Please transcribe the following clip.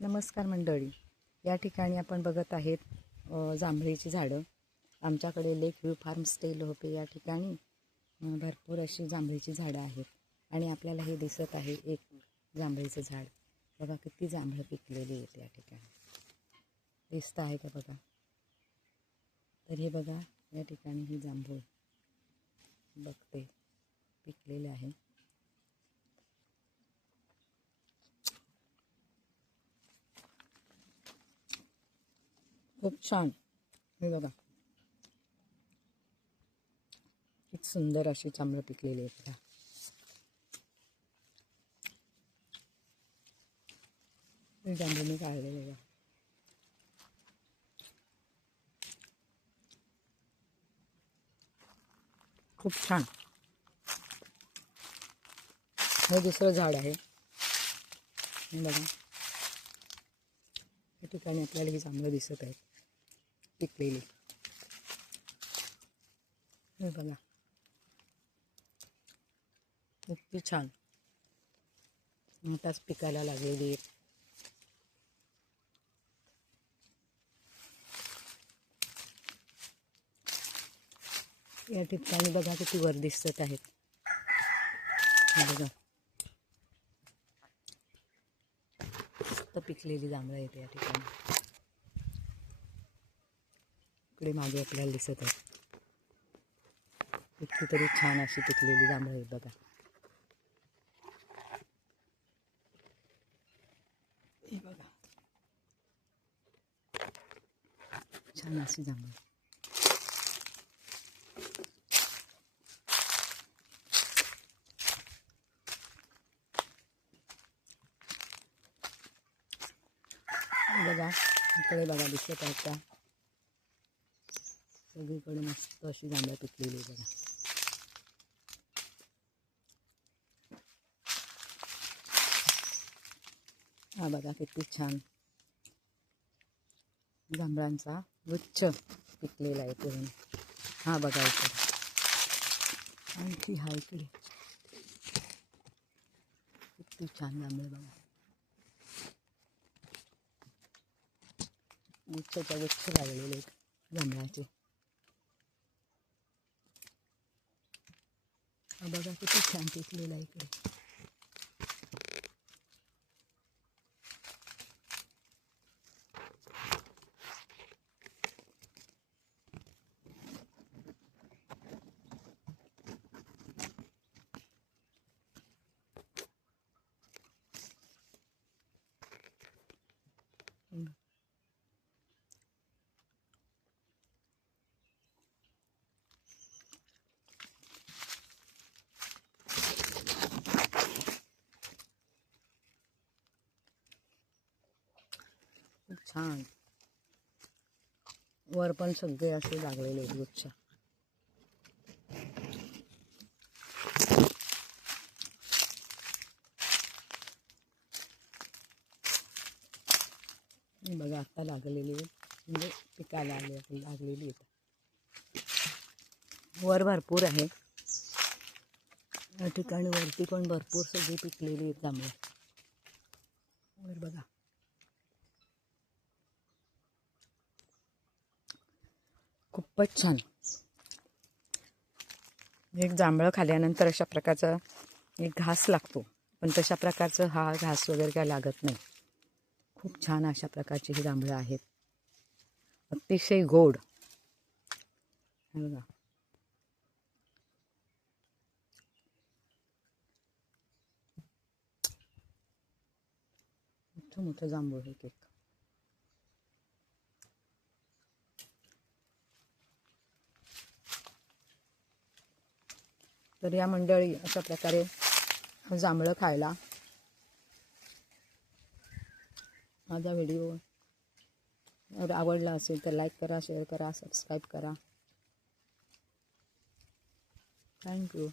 नमस्कार मंडळी, या ठिकाणी आपण बघत आहेत जांभळीची झाडं. आमच्याकडे लेक व्ह्यू फार्म स्टे लोहपे या ठिकाणी भरपूर अशी जांभळीची झाडं आहेत. आणि आपल्याला हे दिसत आहे एक जांभळीचं झाड. बघा किती जांभळं पिकलेली आहेत या ठिकाणी, दिसतं आहे का बघा. तर हे बघा, या ठिकाणी ही जांभूळ बघते पिकलेले आहे. खूप छान, हे बघा किती सुंदर अशी जांभळं पिकलेली आहेत. हे जांभळं मी काढलेले बघा. खूप छान. हे दुसरं झाड आहे, हे बघा. या ठिकाणी आपल्याला ही जांभळं दिसत आहेत पिकलेली. हे बघा किती छान, आताच पिकायला लागलेली आहेत. या ठिकाणी बघा किती वर दिसत आहेत. हे बघा मस्त पिकलेली जांभळं आहेत या ठिकाणी. इकडे मागे आपल्याला दिसत आहेत कितीतरी छान अशी पिकलेली जांभळं आहेत बघा. हे बघा छान अशी जांभळं. बघा इकडे बघा दिसत आहेत का, सगळीकडे मस्त अशी जांभळं पिकलेली आहे बघा. हा बघा किती छान जांभळांचा गुच्छ पिकलेला आहे पूर्ण. हा बघा इकडे आणखी हा इकडे किती छान जांभळे बघा. गुच्छच्या गुच्छ लागलेले आहेत जांभळाचे. हा बघा किती छान पिकलेला आहे इकडे. खूप छान, वर पण सगळे असे लागलेले आहेत गुच्छ. बघा आता लागलेली म्हणजे पिकायला लागलेली आहेत. वर भरपूर आहे या ठिकाणी, वरती पण भरपूर सगळी पिकलेली आहेत जांभळं. वर बघा खूपच छान. एक जांभळं खाल्ल्यानंतर अशा प्रकारचा एक घास लागतो, पण तशा प्रकारचं हा घास वगैरे काय लागत नाही. खूप छान अशा प्रकारची ही जांभळं आहेत, अतिशय गोड. हे बघा मोठं मोठं जांभूळ आहे एक. तर या मंडळी अशा प्रकारे जांभळं खायला. माझा व्हिडिओ आवडला असेल तर लाईक करा, शेअर करा, सबस्क्राईब करा. थँक्यू.